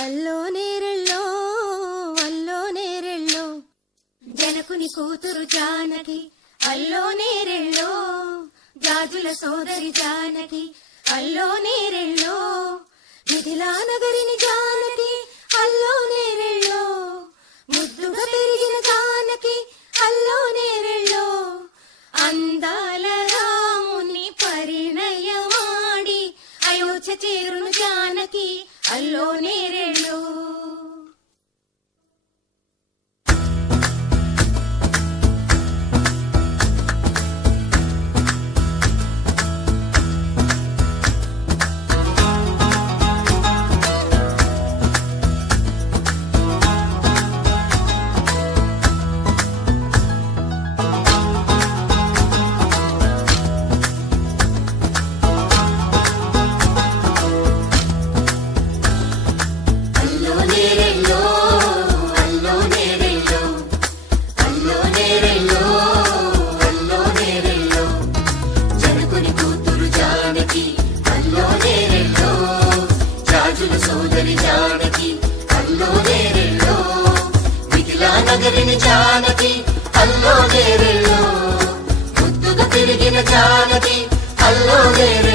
అల్లో నేరెళ్ళో అల్లో నేరెళ్ళో జనకుని కూతురు జానకి అల్లో నేరెళ్ళో జాజుల సోదరి జానకి అల్లో నేరెళ్ళో మిథిలా నగరిని జానకి అల్లో నేరెళ్ళో ముద్దుగా పెరిగిన జానకి అల్లో నేరెళ్ళో అందాల రాముని పరిణయమాడి అయోధ్య చేరును జానకి అల్లో నేరెళ్ళో నగరిని జానకి అల్లో నేరెళ్ళో ముద్దుగా తిరిగిన జానకి అల్లో నేరెళ్ళో